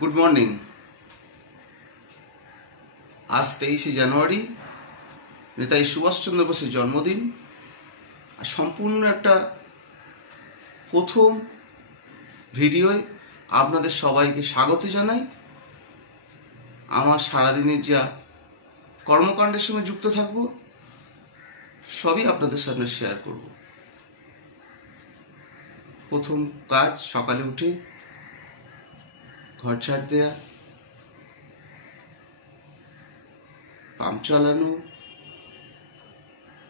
Good morning. আজ 23শে জানুয়ারি, নেতাজি সুভাষচন্দ্র বোসের জন্মদিন। আর সম্পূর্ণ একটা প্রথম ভিডিওয় আপনাদের সবাইকে স্বাগত জানাই। আমার সারাদিনের যা কর্মকাণ্ডের সঙ্গে যুক্ত থাকব সবই আপনাদের সামনে শেয়ার করব। প্রথম কাজ সকালে উঠে ঘর ঝাড় দেয়া, পাম্প চালানো,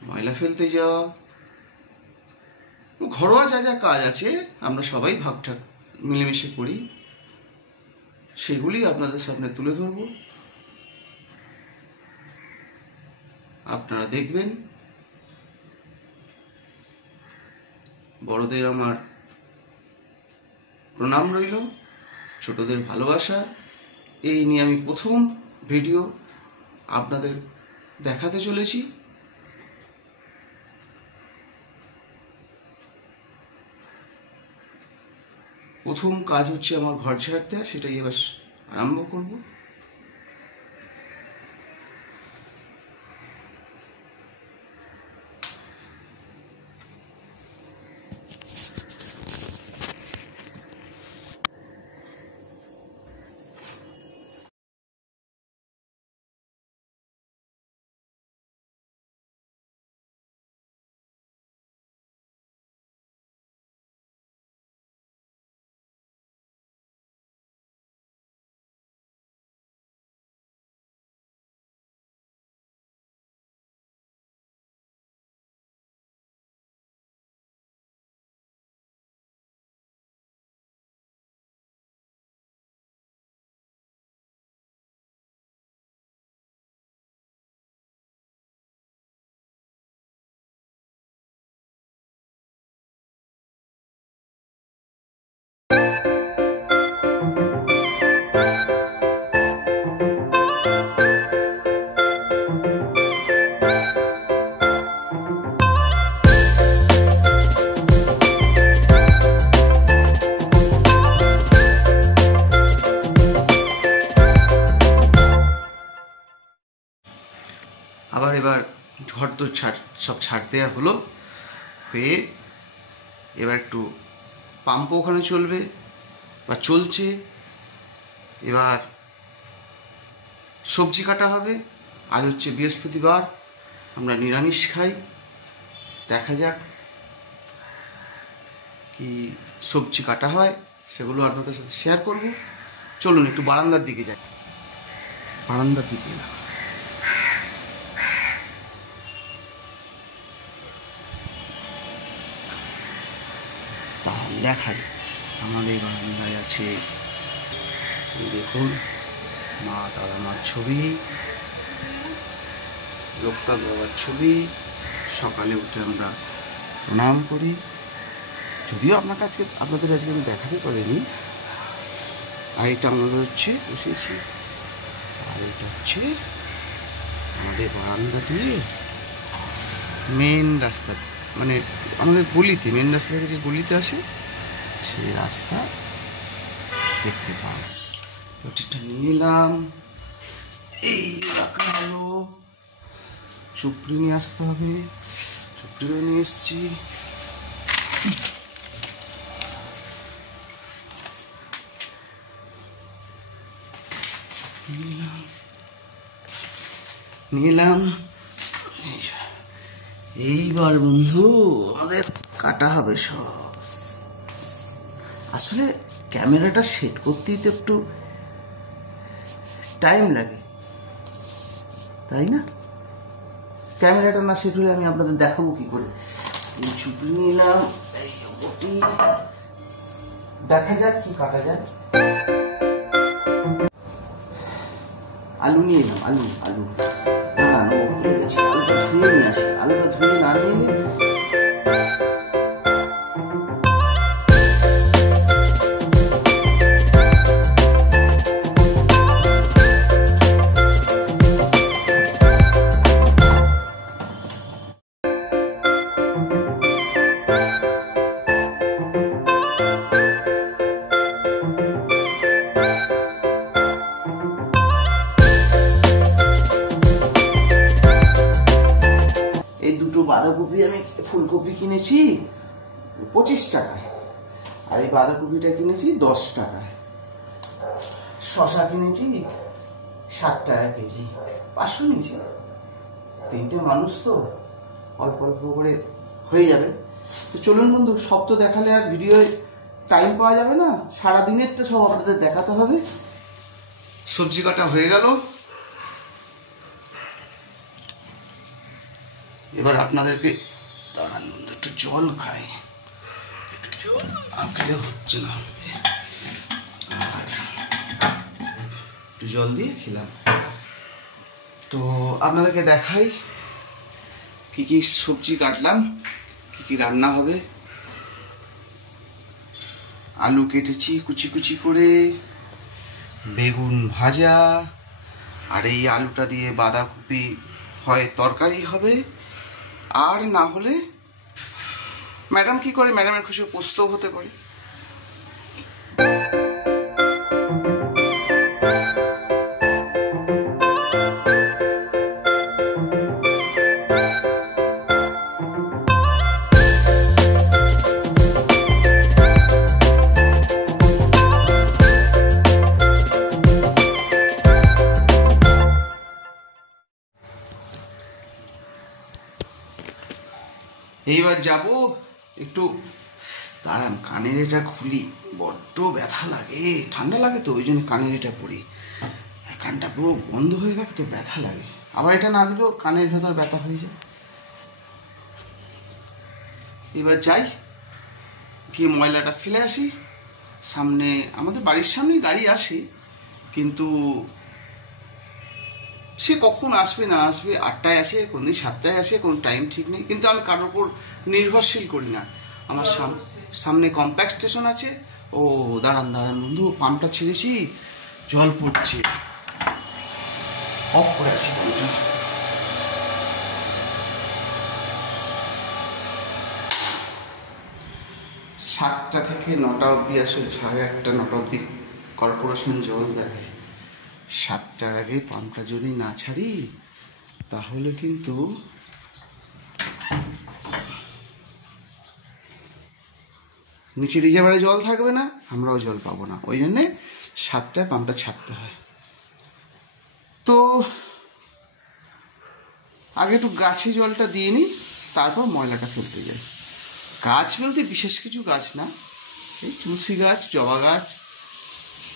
ময়লা ফেলতে যাওয়া, ঘরোয়া যা যা কাজ আছে আমরা সবাই ভাগঠাক মিলেমিশে করি, সেগুলি আপনাদের সামনে তুলে ধরব। আপনারা দেখবেন। বড়দের আমার প্রণাম রইল, ছোটদের ভালোবাসা। এই নিয়ে আমি প্রথম ভিডিও আপনাদের দেখাতে চলেছি। প্রথম কাজ হচ্ছে আমার ঘর ঝাড় দেওয়া, সেটাই এবার আরম্ভ করব। এবার ঘর তো সব ছাড় দেওয়া হলো, হয়ে এবার একটু পাম্প ওখানে চলবে বা চলছে। এবার সবজি কাটা হবে। আজ হচ্ছে বৃহস্পতিবার, আমরা নিরামিষ খাই। দেখা যাক কি সবজি কাটা হয়, সেগুলো আপনাদের সাথে শেয়ার করব। চলুন একটু বারান্দার দিকে যাই। বারান্দার দিকে দেখাই। আমাদের বারান্দায় আছে, দেখুন, মা তারা মার ছবি, লোকনাথ বাবার ছবি। সকালে উঠে আমরা প্রণাম করি, যদিও আপনাদের আজকে আমি দেখাতে পারিনি। আর এটা আমাদের হচ্ছে বসেছি, আর এটা হচ্ছে আমাদের বারান্দা দিয়ে মেন রাস্তা, মানে আমাদের গলিতে, মেন রাস্তা থেকে যে গলিতে আসে সেই রাস্তা দেখতে পান। রুটিটা নিয়ে এলাম, এই রাখা হলো। চুপড়ি নিয়ে আসতে হবে, চুপড়িও নিয়ে এসছি। নিলাম। এইবার বন্ধু আমাদের কাটা হবে সব। আসলে ক্যামেরাটা সেট করতেই তো একটু টাইম লাগে, তাই না? ক্যামেরাটা না সেট হলে আমি আপনাদের দেখাবো কি করে। এই চুপড়ি নিলাম, এই বটি, দেখা যাক কি কাটা যায়। আলু নিয়ে এলাম, আলু আলুটা ধুয়ে নিয়ে আসি। আলুটা ধুয়ে না নিয়ে কিনেছি 25 টাকায়, আর এই বাঁধাকপিটা কিনেছি 10 টাকায়, শশা কিনেছি 60 টাকা কেজি, 500 নিয়েছি। 3টে মানুষ তো অল্প অল্প করে হয়ে যাবে। তো চলুন বন্ধু, সব তো দেখালে আর ভিডিও টাইম পাওয়া যাবে না, সারাদিনের তো সব আপনাদের দেখাতে হবে। সবজি কাটা হয়ে গেল, এবার আপনাদেরকে দাঁড়ান বন্ধু, একটু জল খাই, একটু জল খেলে হচ্ছে না, আর একটু জল দিয়ে খেলাম। তো আপনাদেরকে দেখাই কি কি সবজি কাটলাম, কি কি রান্না হবে। আলু কেটেছি কুচি কুচি করে, বেগুন ভাজা, আর এই আলুটা দিয়ে বাঁধাকপি হয় তরকারি হবে, আর না হলে ম্যাডাম কি করে, ম্যাডামের খুশি পোস্ত হতে পারে। এইবার যাব একটু, দাঁড়ান কানের এটা খুলি, বড্ড ব্যথা লাগে, ঠান্ডা লাগে তো ওই জন্য কানের এটা পরি, কানটা পুরো বন্ধ হয়ে থাকে তো ব্যথা লাগে, আবার এটা না দিলেও কানের ভেতর ব্যথা হয়ে যায়। এবার যাই গিয়ে ময়লাটা ফেলে আসি। সামনে আমাদের বাড়ির সামনেই গাড়ি আসে, কিন্তু সে কখন আসবে না আসবে, 8টায় আসে, কোনদিন 7টায় আসে, কোনো টাইম ঠিক নেই, কিন্তু আমি কারোর উপর নির্ভরশীল করি না। আমার সামনে কম্প্যাক্ট স্টেশন আছে। ও দাঁড়ান দাঁড়ান বন্ধু, পাম্পটা ছেড়েছি, জল পড়ছে, অফ করে আসি পাম্পটা। সাতটা থেকে 9টা অবধি আসলে, 8:30 9টা অবধি কর্পোরেশন জল দেয়। 7টার আগে পাম্পটা যদি না ছাড়ি তাহলে কিন্তু নিচে রিজার্ভারে জল থাকবে না, আমরাও জল পাবো না, ওই জন্যে 7টায় পাম্পটা ছাড়তে হয়। তো আগে একটু গাছে জলটা দিয়ে নিই, তারপর ময়লাটা ফেলতে যাই। গাছ বলতে বিশেষ কিছু গাছ না, এই তুলসী গাছ, জবা গাছ,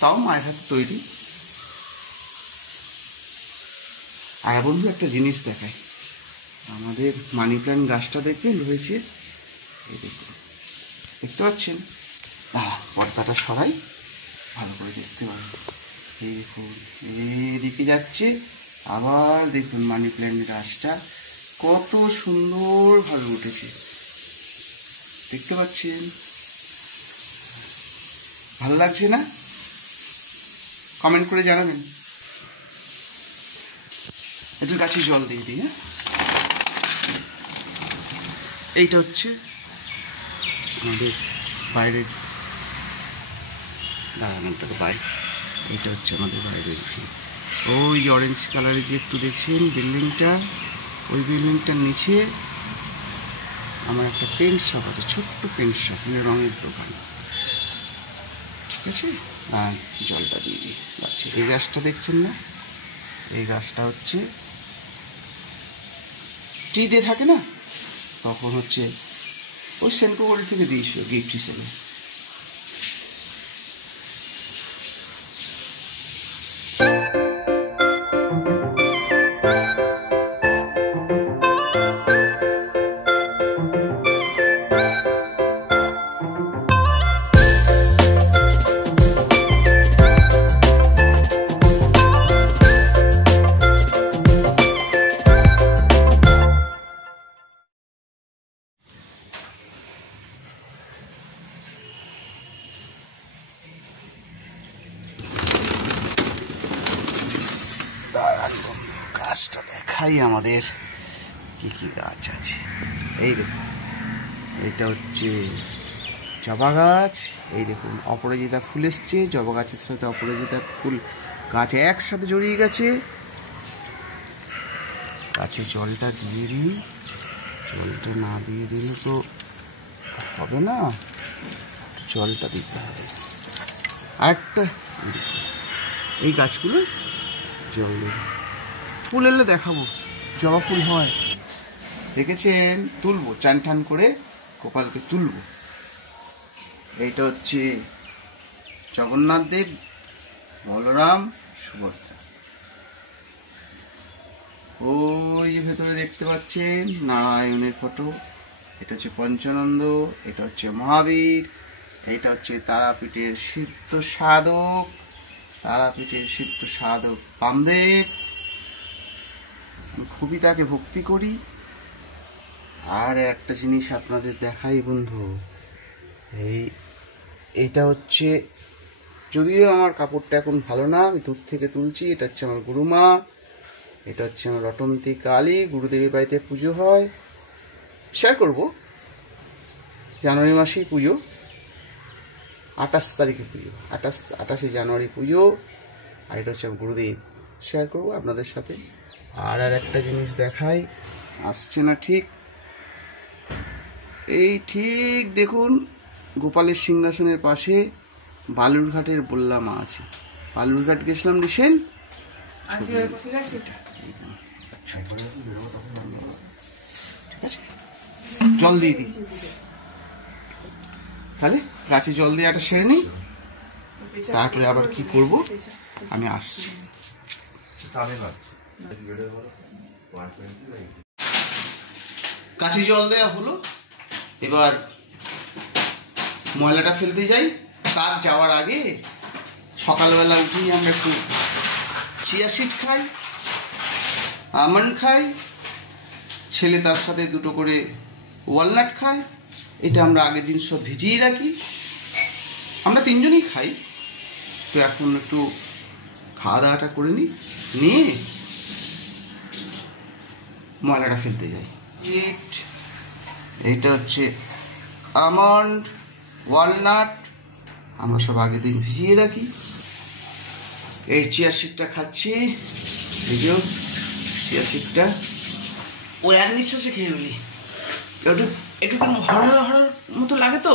তাও মায়ের হাতে তৈরি। আর বন্ধু একটা জিনিস দেখাই, আমাদের মানি প্ল্যান্ট গাছটা দেখবেন রয়েছে, এই দেখুন, দেখতে পাচ্ছেন? পর্দাটা সরাই, ভালো করে দেখতে পাবেন। এই দেখুন, এদিকে যাচ্ছে, আবার দেখুন মানি প্ল্যান্ট গাছটা কত সুন্দরভাবে উঠেছে, দেখতে পাচ্ছেন? ভালো লাগছে না? কমেন্ট করে জানাবেন। একটু গাছে জল দিয়ে দিই। হ্যাঁ, এইটা হচ্ছে আমাদের বাইরের, দাঁড়ানোটাকে বাইরে, এইটা হচ্ছে আমাদের বাইরের। ওই অরেঞ্জ কালারের যে একটু দেখছেন বিল্ডিংটা, ওই বিল্ডিংটার নিচে আমার একটা পেন্ট শপ আছে, ছোট্ট পেন্ট শপ, মানে রঙের দোকান, ঠিক আছে? আর জলটা দিয়ে দিই গাছে। এই গাছটা দেখছেন না, এই গাছটা হচ্ছে টি ডে থাকে না, তখন হচ্ছে ওই সেন্ট্রো গোল্ড থেকে দিয়েছিল গিফট হিসেবে। গাছটা দেখাই আমাদের কি কি গাছ আছে। এই দেখুন, এটা হচ্ছে জবা গাছ, এই দেখুন অপরাজিতা ফুল এসছে, জবা গাছের সাথে অপরাজিতা ফুল গাছ একসাথে জড়িয়ে গেছে। গাছে জলটা দিয়ে দিই, জলটা না দিয়ে দিলে তো হবে না, জলটা দিতে হবে। আরেকটা এই গাছগুলো জল দেবে, ফুল এলে দেখাবো, জবা ফুল হয় দেখেছেন। তুলবো, চান টান করে গোপালকে তুলবো। এইটা হচ্ছে জগন্নাথ দেব, বলরাম, সুভদ্রা। ওই যে ভেতরে দেখতে পাচ্ছেন নারায়ণের ফটো। এটা হচ্ছে পঞ্চানন্দ, এটা হচ্ছে মহাবীর, এটা হচ্ছে তারাপীঠের সিদ্ধ সাধক, তারাপীঠের সিদ্ধ সাধক বামদেব। খুবই তাকে ভক্তি করি। আর একটা জিনিস আপনাদের দেখাই বন্ধু, এইটা হচ্ছে, যদিও আমার কাপড়টা এখন ভালো না, আমি দূর থেকে তুলছি। এটা হচ্ছে আমার গুরুমা, এটা হচ্ছে আমার রটন্তী কালী, গুরুদেবের বাড়িতে পুজো হয়। শেয়ার করব, জানুয়ারি মাসেই পুজো, 28 তারিখে পুজো, 28শে জানুয়ারি পুজো। আর এটা হচ্ছে আমার গুরুদেব, শেয়ার করব আপনাদের সাথে। আর একটা জিনিস দেখাই, আসছে না ঠিক, এই ঠিক দেখুন গোপালের সিংহাসনের পাশে বালুরঘাটের বল্লা মা আছে। বালুরঘাট গেছিলাম রিসেন্ট, ঠিক আছে। জল দিয়ে দিই, তাহলে গাছে জল দিয়ে একটা সেরে নিই, তারপরে আবার কি করব আমি আসছি। গাছে জল দেওয়া হলো, এবার ময়লাটা ফেলতে যাই। তার যাওয়ার আগে সকালবেলা উঠেই আমরা একটু চিয়া সিড খাই, আমন্ড খাই, ছেলে তার সাথে দুটো করে ওয়ালনাট খায়। এটা আমরা আগের দিন সব ভিজিয়ে রাখি, আমরা তিনজনই খাই। তো এখন একটু খাওয়া দাওয়াটা করে নিয়ে ময়লাটা ফেলতে যাই। এইটা হচ্ছে আমন্ড, ওয়ালনাট, আমরা সব আগের দিন ভিজিয়ে রাখি। এই চিয়া সিডটা খাচ্ছি, এই যে চিয়া সিডটা, ও এক নিঃশ্বাসে খেয়ে ফেলি, একটু কেন হরর হরর মতো লাগে, তো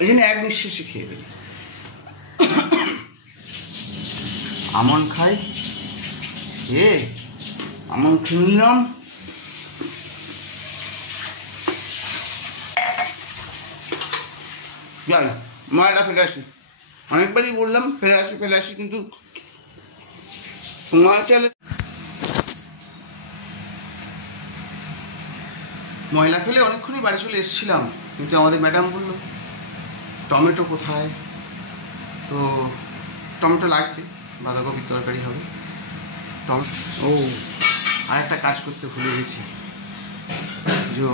এই জন্য এক নিঃশ্বাসে খেয়ে ফেলি। আমন্ড খাই, আমন্ড খেয়ে নিলাম। যাই ময়লা ফেলে আসি, অনেকবারই বললাম ফেলে আসি, কিন্তু ময়লা ফেলে অনেকক্ষণই বাড়ি চলে এসেছিলাম, কিন্তু আমাদের ম্যাডাম বলল টমেটো কোথায়, তো টমেটো লাগবে, বাঁধাকপির তরকারি হবে। ও আর একটা কাজ করতে ভুলে গেছি, যে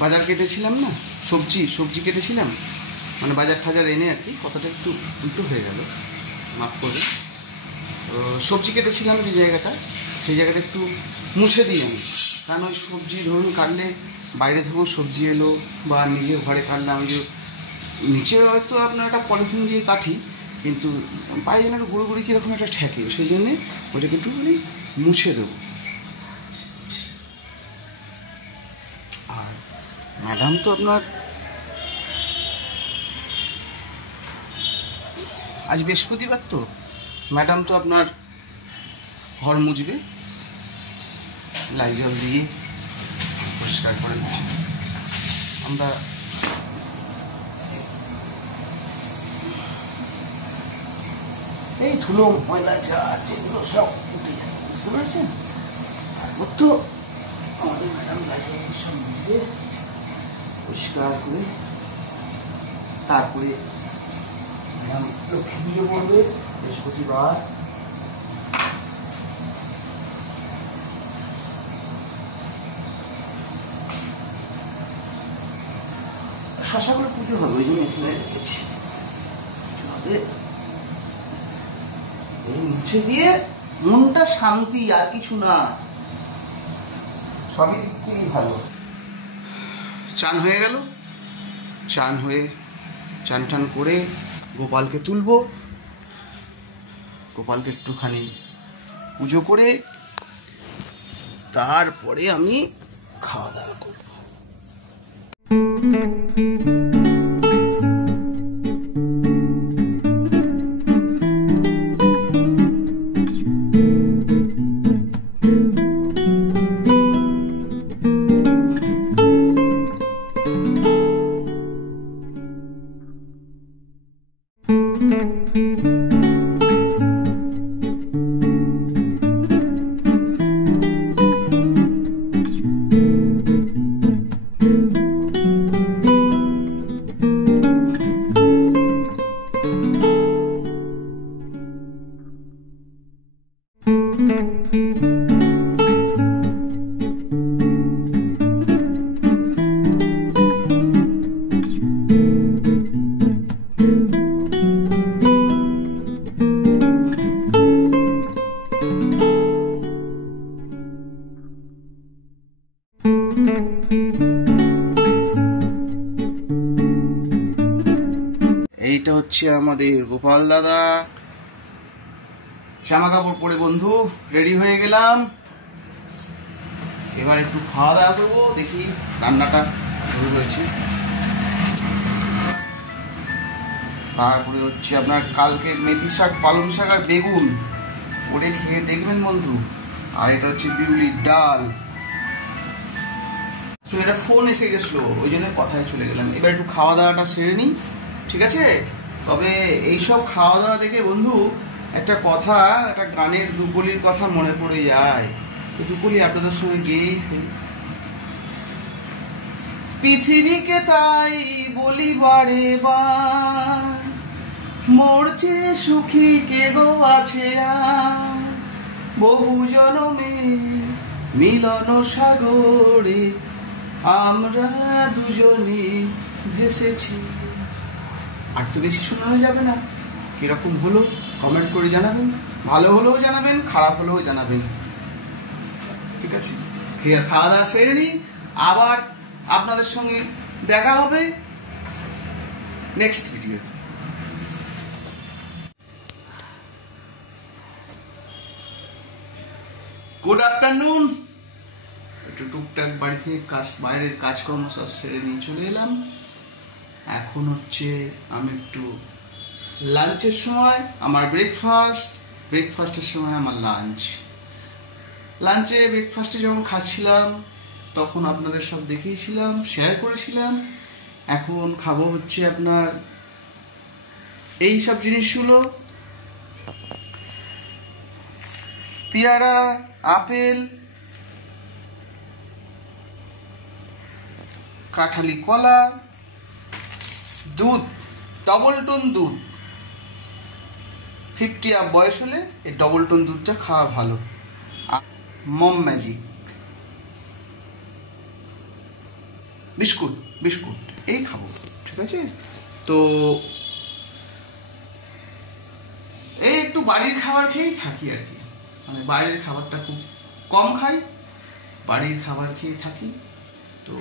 বাজার কেটেছিলাম না, সবজি কেটেছিলাম, মানে বাজার ঠাজার এনে আর কি, কথাটা একটু উল্টো হয়ে গেল, মাফ করে। সবজি কেটেছিলাম যে জায়গাটা, সেই জায়গাটা একটু মুছে দিই আমি, কারণ ওই সবজি ধরুন কাটলে বাইরে থেকেও সবজি এলো, বা নিজের ঘরে কাটলে আমি যে নিচে হয়তো আপনার একটা পলিথিন দিয়ে কাটি, কিন্তু পায়ে যেন একটা গুঁড়ো কীরকম একটা ঠেকে, সেই জন্যে ওইটাকে একটুখানি মুছে দেবো। আর ম্যাডাম তো আপনার আজ বৃহস্পতিবার, তো ম্যাডাম তো আপনার ঘর মুছবে, লাইজল দিয়ে পরিষ্কার করে মুছে। আমরা এই ধুলো ময়লা যা আছে এগুলো সব উঠে যায়, বুঝতে পারছেন। তারপর তো আমাদের ম্যাডাম লাইজল সব মুছবে পরিষ্কার করে, তারপরে ম্যাডাম লক্ষ্মী পুজো করবে বৃহস্পতিবার। শশাগুলো পুজো হবে, ওই জন্য এখানে রেখেছি। এই মুছে দিয়ে মনটা শান্তি, আর কিছু না, সবই দিক থেকেই ভালো। চান হয়ে গেল, চান টান করে গোপালকে তুলবো, গোপালকে একটুখানি পুজো করে তারপরে আমি খাওয়া দাওয়া করব। এইটা হচ্ছে আমাদের গোপাল দাদা। জামা কাপড় পরে বন্ধু রেডি হয়ে গেলাম, এবার একটু খাওয়া দাওয়া করবো। দেখি রান্নাটা শুরু হয়েছে। তারপরে হচ্ছে আপনার কালকে মেথি শাক, পালং শাক আর বেগুন করে খেয়ে দেখবেন বন্ধু। আর এটা হচ্ছে বিউলির ডাল। তো এটা ফোন এসে গেছিলো, ওই জন্য কথায় চলে গেলাম। এবার একটু খাওয়া দাওয়াটা সেরে নিই, ঠিক আছে? তবে এইসব খাওয়া দাওয়া দেখে বন্ধু একটা কথা, একটা গানের দুকলির কথা মনে পড়ে যায়। দুকলি আপনাদের সঙ্গে গেয়ে পৃথিবীকে তাই বলি বারে বার, মরছে সুখী কে গো আছে আর, বহু জনমে মিলন সাগরে আমরা দুজনে ভেসেছি। আর তো বেশি শোনানো যাবে না। কিরকম হলো কমেন্ট করে জানাবেন, ভালো হলেও জানাবেন, খারাপ হলেও জানাবেন, ঠিক আছে? খাওয়া দাওয়া সেরে নিই, আবার আপনাদের সঙ্গে দেখা হবে নেক্সট ভিডিও। Good afternoon. একটু টুকটাক বাড়ি থেকে বাইরের কাজকর্ম সব সেরে নিয়ে চলে এলাম। এখন হচ্ছে আমি একটু লাঞ্চের সময় আমার ব্রেকফাস্টের সময় আমার লাঞ্চে ব্রেকফাস্টে যখন খাচ্ছিলাম তখন আপনাদের সব দেখিয়েছিলাম, শেয়ার করেছিলাম। এখন খাবো হচ্ছে আপনার এই সব জিনিসগুলো: পেয়ারা, আপেল, কাঁঠালি কলা, দুধ, ডবল টোন দুধ। 50 আপ বয়স হলে এই ডবল টোন দুধটা খাওয়া ভালো। মম ম্যাজিক বিস্কুট এই খাবো, ঠিক আছে? তো এই একটু বাড়ির খাবার খেয়েই থাকি আর কি, মানে বাইরের খাবারটা খুব কম খাই, বাড়ির খাবার খেয়ে থাকি। তো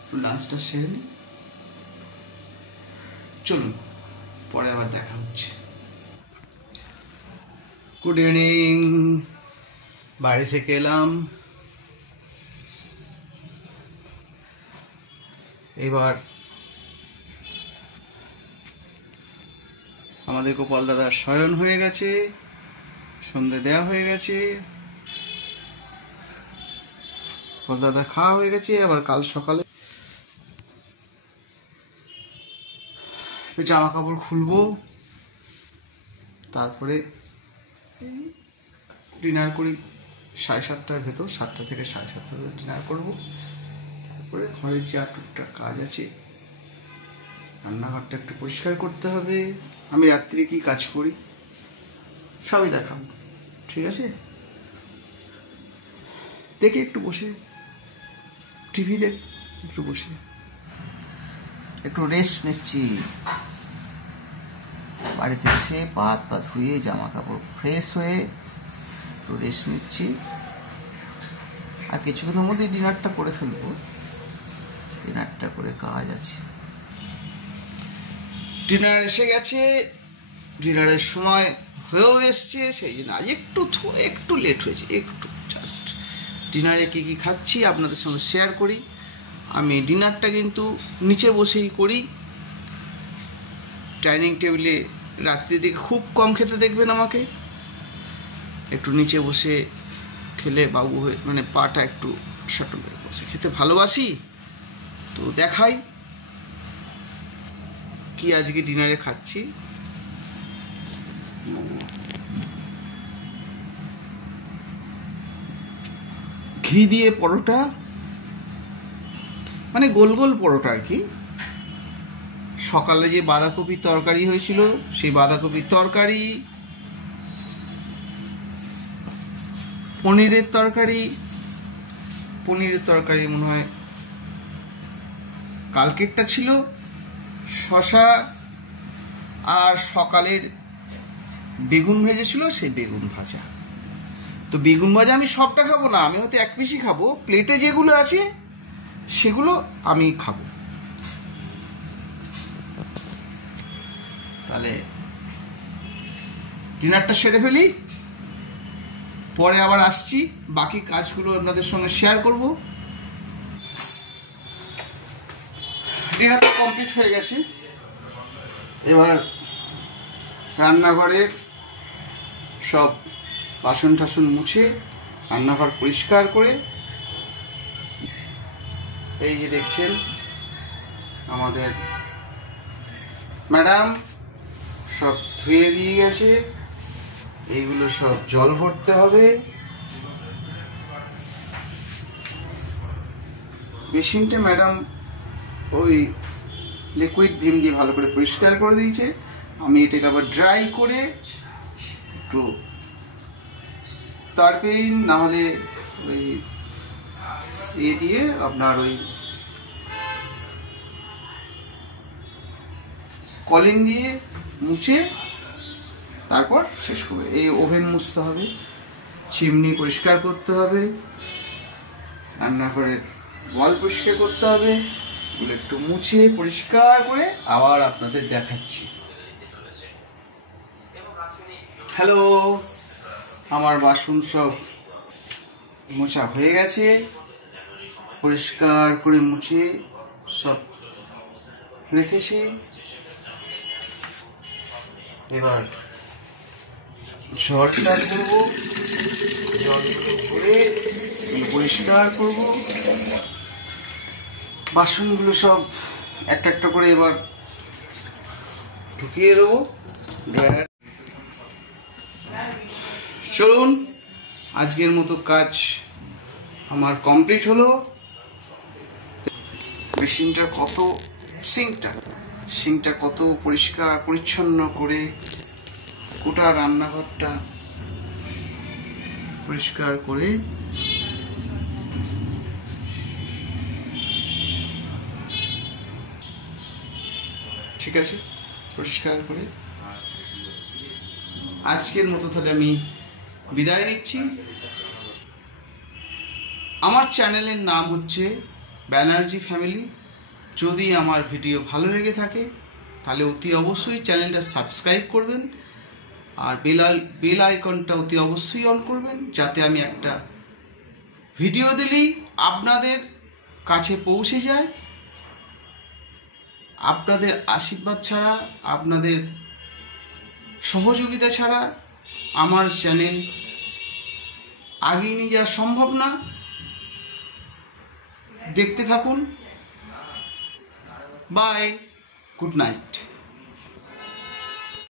একটু লাঞ্চটা সেরে নিই, চলুন পরে আবার দেখা হচ্ছে। Good evening. বাড়ি থেকে এলাম, এবার আমাদের গোপাল দাদার শয়ন হয়ে গেছে, সন্ধে দেয়া হয়ে গেছে, গোপাল দাদা খাওয়া হয়ে গেছে। আবার কাল সকালে জামা কাপড় খুলবো, তারপরে ডিনার করি 7:30টার ভেতর, 7টা থেকে 7:30 ডিনার করবো। তারপরে ঘরের যা টুকটাক কাজ আছে, রান্নাঘরটা একটু পরিষ্কার করতে হবে, আমি রাত্রে কি কাজ করি সবই দেখাবো, ঠিক আছে? দেখে একটু বসে টিভি একটু বসে একটু রেস্ট নিচ্ছি। বাড়িতে এসে পা ধুয়ে জামা কাপড় ফ্রেশ হয়ে একটু রেস্ট নিচ্ছি। আর কিছুক্ষণের মধ্যে ডিনারটা করে ফেলবো, ডিনারটা করে কাজ আছে। ডিনার এসে গেছে, ডিনারের সময় হয়েও এসছে, সেই জন্য আজ একটু লেট হয়েছে, একটু জাস্ট। ডিনারে কি খাচ্ছি আপনাদের সঙ্গে শেয়ার করি, আমি ডিনারটা কিন্তু নিচে বসেই করি। ডাইনিং টেবিলে রাত্রির দিকে খুব কম খেতে দেখবেন আমাকে, একটু নিচে বসে খেলে বাবু হয়ে মানে পাটা একটু সটল করে বসে খেতে ভালোবাসি। তো দেখাই কি আজকে ডিনারে খাচ্ছি। ঘি দিয়ে পরোটা, মানে গোল গোল পরোটা আর কি। সকালে যে বাঁধাকপির তরকারি হয়েছিল সেই বাঁধাকপির তরকারি, পনিরের তরকারি মনে হয় কালকেরটা ছিল, শশা, আর সকালের বেগুন ভেজেছিল সেই বেগুন ভাজা। তো বেগুন ভাজা আমি সবটা খাবো না, আমি হয়তো এক পিসই খাবো, প্লেটে যেগুলো আছে সেগুলো আমি খাবো। তাহলে ডিনারটা সেরে ফেলি, পরে আবার আসছি, বাকি কাজগুলো আপনাদের সঙ্গে শেয়ার করব। ডিনারটা কমপ্লিট হয়ে গেছে, এবার রান্নাঘরের সব বাসন টাসন মুছে রান্নাঘর পরিষ্কার করে, এই যে দেখছেন আমাদের ম্যাডাম সব ধুয়ে দিয়ে গেছে, এইগুলো সব জল ভরতে হবে। বেসিনটা ম্যাডাম ওই লিকুইড ভিম দিয়ে ভালো করে পরিষ্কার করে দিয়েছে। আমি এটাকে আবার ড্রাই করে একটু তারপেন না হলে ওই দিয়ে আপনার ওই কলিন দিয়ে মুছে তারপর শেষ করবে। এই ওভেন মুছতে হবে, চিমনি পরিষ্কার করতে হবে, রান্নাঘরের ওয়াল পরিষ্কার করতে হবে, এগুলো একটু মুছে পরিষ্কার করে আবার আপনাদের দেখাচ্ছি। হ্যালো, আমার বাসন সব মোছা হয়ে গেছে, পরিষ্কার করে মুছে সব রেখেছি। এবার জলটা করবো, জলগুলো করে পরিষ্কার করবো, বাসনগুলো সব একটা একটা করে এবার ঢুকিয়ে দেবো ড্রয়ার। চলুন, আজকের মতো কাজ আমার কমপ্লিট হলো। বেসিনটার কত সিঙ্কটা কত পরিষ্কার পরিচ্ছন্ন করে গোটা রান্নাঘরটা পরিষ্কার করে ঠিক আছে, পরিষ্কার করে আজকের মতো তাহলে আমি বিদায় নিচ্ছি। আমার চ্যানেলের নাম হচ্ছে ব্যানার্জি ফ্যামিলি। যদি আমার ভিডিও ভালো লেগে থাকে তাহলে অতি অবশ্যই চ্যানেলটা সাবস্ক্রাইব করবেন, আর বেল আইকনটা অতি অবশ্যই অন করবেন, যাতে আমি একটা ভিডিও দিলেই আপনাদের কাছে পৌঁছে যায়। আপনাদের আশীর্বাদ ছাড়া, আপনাদের সহযোগিতা ছাড়া আমার চ্যানেল আগিয়ে নিয়ে যাওয়া সম্ভব না। দেখতে থাকুন। Bye, good night.